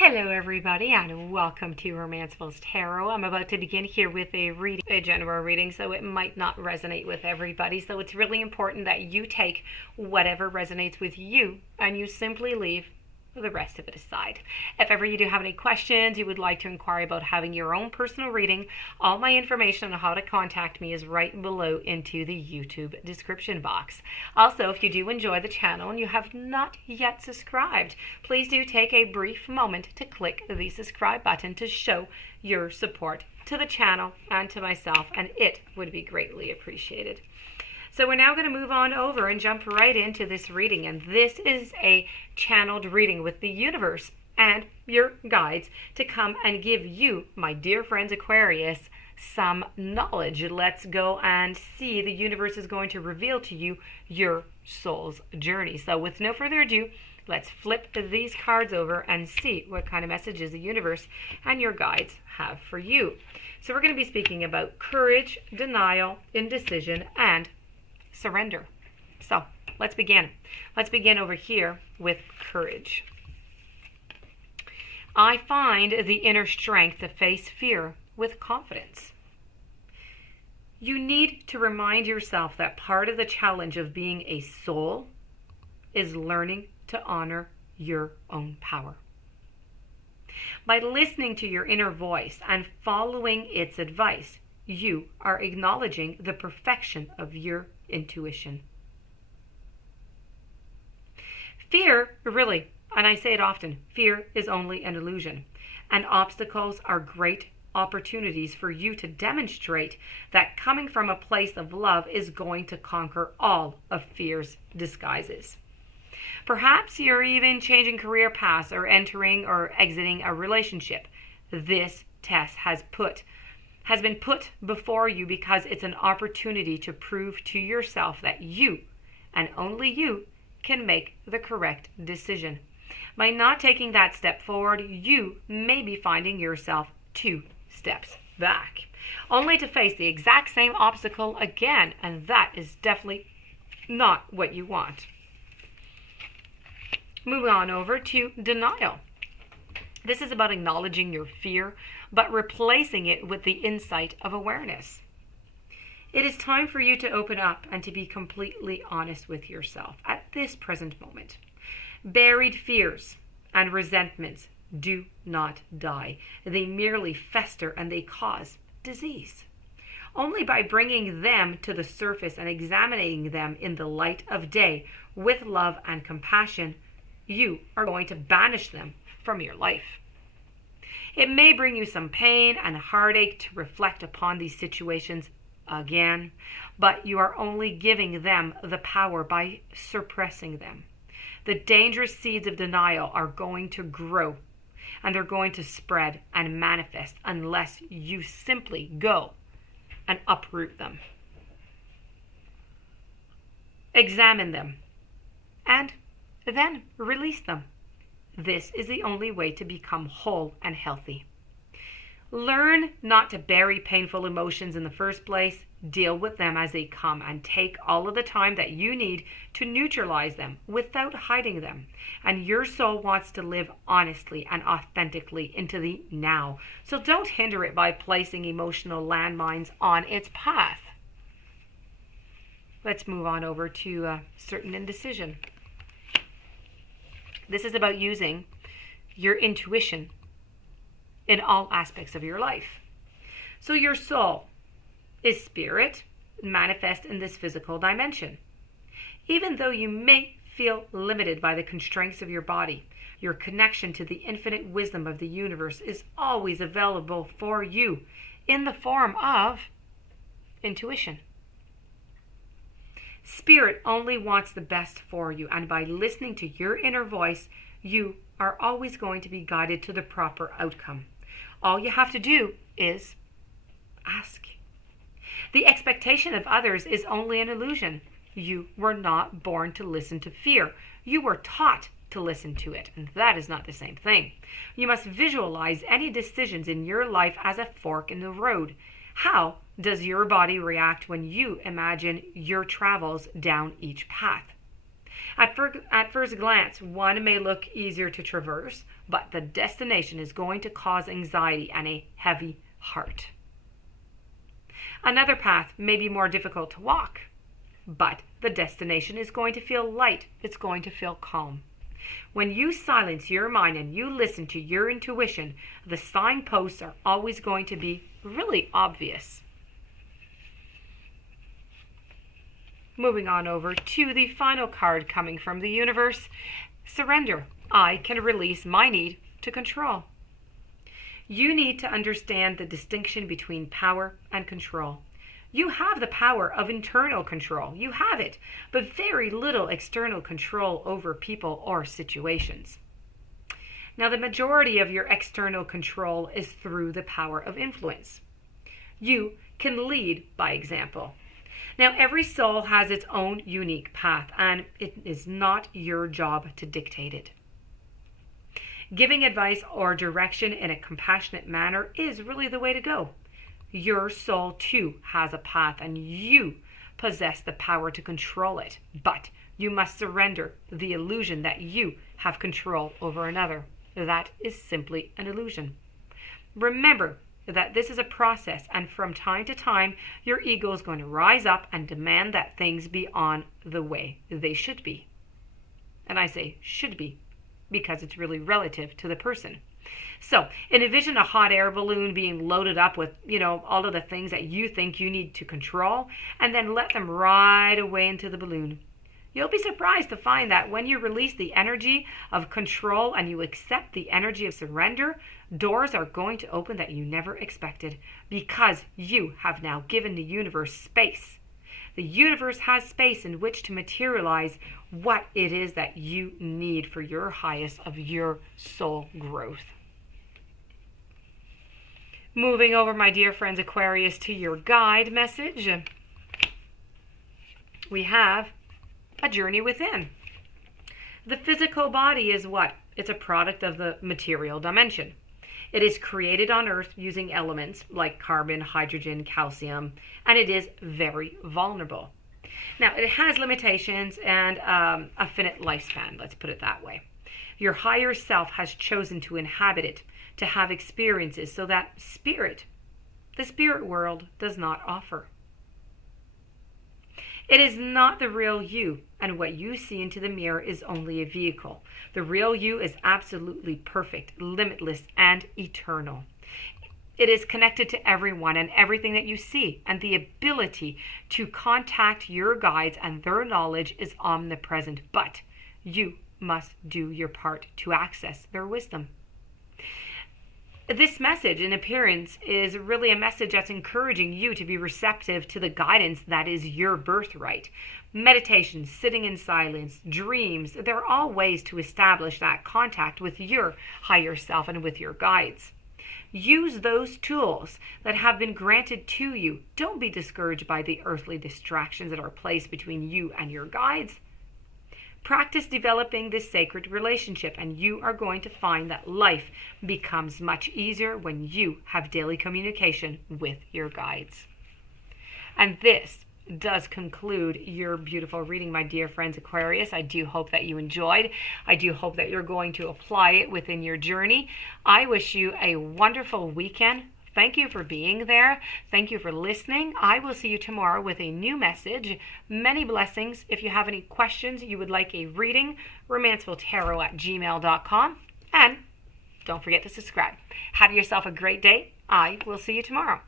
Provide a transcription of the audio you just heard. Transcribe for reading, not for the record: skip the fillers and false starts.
Hello everybody and welcome to Romancefuls Tarot. I'm about to begin here with a general reading, so it might not resonate with everybody. So it's really important that you take whatever resonates with you and you simply leave the rest of it aside. If ever you do have any questions, you would like to inquire about having your own personal reading, all my information on how to contact me is right below into the YouTube description box. Also, if you do enjoy the channel and you have not yet subscribed, please do take a brief moment to click the subscribe button to show your support to the channel and to myself, and it would be greatly appreciated. So we're now going to move on over and jump right into this reading. And this is a channeled reading with the universe and your guides to come and give you, my dear friends Aquarius, some knowledge. Let's go and see. The universe is going to reveal to you your soul's journey. So with no further ado, let's flip these cards over and see what kind of messages the universe and your guides have for you. So we're going to be speaking about courage, denial, indecision, and surrender. So let's begin. Let's begin over here with courage. I find the inner strength to face fear with confidence. You need to remind yourself that part of the challenge of being a soul is learning to honor your own power. By listening to your inner voice and following its advice, you are acknowledging the perfection of your intuition. Fear, really, and I say it often, fear is only an illusion, and obstacles are great opportunities for you to demonstrate that coming from a place of love is going to conquer all of fear's disguises. Perhaps you're even changing career paths or entering or exiting a relationship. This test has been put before you because it's an opportunity to prove to yourself that you, and only you, can make the correct decision. By not taking that step forward, you may be finding yourself 2 steps back, only to face the exact same obstacle again, and that is definitely not what you want. Moving on over to denial. This is about acknowledging your fear, but replacing it with the insight of awareness. It is time for you to open up and to be completely honest with yourself at this present moment. Buried fears and resentments do not die. They merely fester and they cause disease. Only by bringing them to the surface and examining them in the light of day with love and compassion, you are going to banish them from your life. It may bring you some pain and heartache to reflect upon these situations again, but you are only giving them the power by suppressing them. The dangerous seeds of denial are going to grow, and they're going to spread and manifest unless you simply go and uproot them. Examine them, and then release them. This is the only way to become whole and healthy. Learn not to bury painful emotions in the first place. Deal with them as they come and take all of the time that you need to neutralize them without hiding them. And your soul wants to live honestly and authentically into the now. So don't hinder it by placing emotional landmines on its path. Let's move on over to certain indecision. This is about using your intuition in all aspects of your life. So your soul is spirit, manifest in this physical dimension. Even though you may feel limited by the constraints of your body, your connection to the infinite wisdom of the universe is always available for you in the form of intuition. Spirit only wants the best for you, and by listening to your inner voice, you are always going to be guided to the proper outcome. All you have to do is ask. The expectation of others is only an illusion. You were not born to listen to fear. You were taught to listen to it, and that is not the same thing. You must visualize any decisions in your life as a fork in the road. How does your body react when you imagine your travels down each path? At first glance, one may look easier to traverse, but the destination is going to cause anxiety and a heavy heart. Another path may be more difficult to walk, but the destination is going to feel light. It's going to feel calm. When you silence your mind and you listen to your intuition, the signposts are always going to be really obvious. Moving on over to the final card coming from the universe, surrender. I can release my need to control. You need to understand the distinction between power and control. You have the power of internal control. You have it, but very little external control over people or situations. Now, the majority of your external control is through the power of influence. You can lead by example. Now, every soul has its own unique path, and it is not your job to dictate it. Giving advice or direction in a compassionate manner is really the way to go. Your soul too has a path, and you possess the power to control it, but you must surrender the illusion that you have control over another. That is simply an illusion. Remember that this is a process, and from time to time your ego is going to rise up and demand that things be on the way they should be. And I say should be because it's really relative to the person. So envision a hot air balloon being loaded up with, all of the things that you think you need to control, and then let them ride away into the balloon. You'll be surprised to find that when you release the energy of control and you accept the energy of surrender, doors are going to open that you never expected, because you have now given the universe space. The universe has space in which to materialize what it is that you need for your highest of your soul growth. Moving over, my dear friends, Aquarius, to your guide message. We have a journey within. The physical body is what? It's a product of the material dimension. It is created on Earth using elements like carbon, hydrogen, calcium, and it is very vulnerable. Now, it has limitations and a finite lifespan, let's put it that way. Your higher self has chosen to inhabit it, to have experiences, so that the spirit world does not offer. It is not the real you, and what you see into the mirror is only a vehicle. The real you is absolutely perfect, limitless, and eternal. It is connected to everyone and everything that you see, and the ability to contact your guides and their knowledge is omnipresent, but you must do your part to access their wisdom. This message in appearance is really a message that's encouraging you to be receptive to the guidance that is your birthright. Meditation, sitting in silence, dreams, they're all ways to establish that contact with your higher self and with your guides. Use those tools that have been granted to you. Don't be discouraged by the earthly distractions that are placed between you and your guides. Practice developing this sacred relationship, and you are going to find that life becomes much easier when you have daily communication with your guides. And this does conclude your beautiful reading, my dear friends, Aquarius. I do hope that you enjoyed. I do hope that you're going to apply it within your journey. I wish you a wonderful weekend. Thank you for being there. Thank you for listening. I will see you tomorrow with a new message. Many blessings. If you have any questions, you would like a reading, romancefultarot@gmail.com. And don't forget to subscribe. Have yourself a great day. I will see you tomorrow.